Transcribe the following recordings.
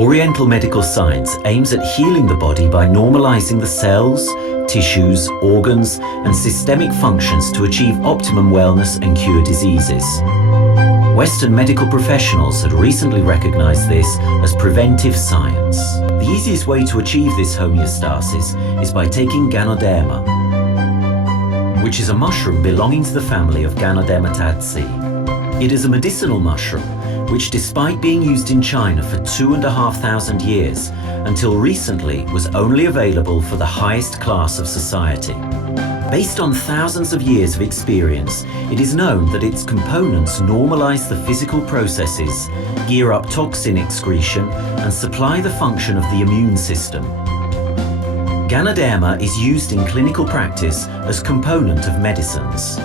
Oriental medical science aims at healing the body by normalizing the cells, tissues, organs, and systemic functions to achieve optimum wellness and cure diseases. Western medical professionals had recently recognized this as preventive science. The easiest way to achieve this homeostasis is by taking Ganoderma, which is a mushroom belonging to the family of Ganoderma. It is a medicinal mushroom which, despite being used in China for 2,500 years, until recently was only available for the highest class of society. Based on thousands of years of experience, it is known that its components normalize the physical processes, gear up toxin excretion, and supply the function of the immune system. Ganoderma is used in clinical practice as component of medicines.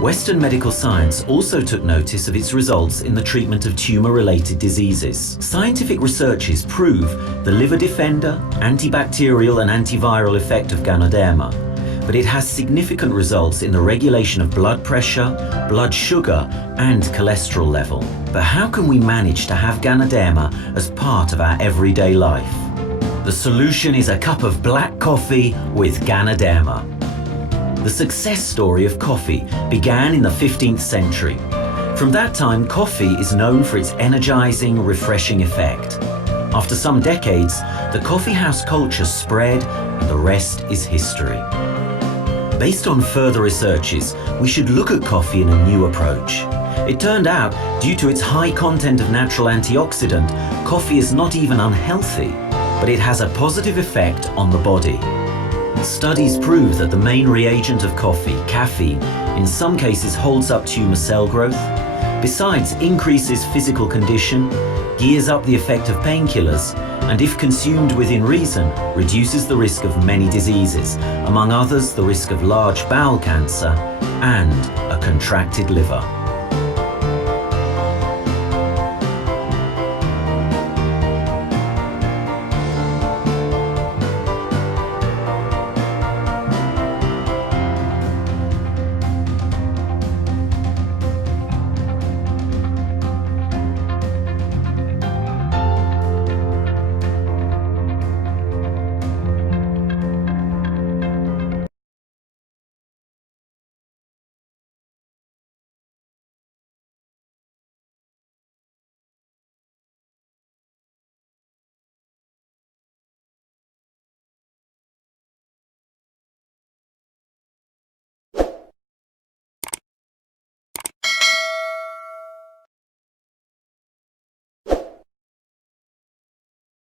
Western medical science also took notice of its results in the treatment of tumor-related diseases. Scientific researches prove the liver defender, antibacterial and antiviral effect of Ganoderma, but it has significant results in the regulation of blood pressure, blood sugar, and cholesterol level. But how can we manage to have Ganoderma as part of our everyday life? The solution is a cup of black coffee with Ganoderma. The success story of coffee began in the 15th century. From that time, coffee is known for its energizing, refreshing effect. After some decades, the coffee house culture spread, and the rest is history. Based on further researches, we should look at coffee in a new approach. It turned out, due to its high content of natural antioxidant, coffee is not even unhealthy, but it has a positive effect on the body. Studies prove that the main reagent of coffee, caffeine, in some cases holds up tumor cell growth, besides increases physical condition, gears up the effect of painkillers, and if consumed within reason, reduces the risk of many diseases, among others the risk of large bowel cancer and a contracted liver.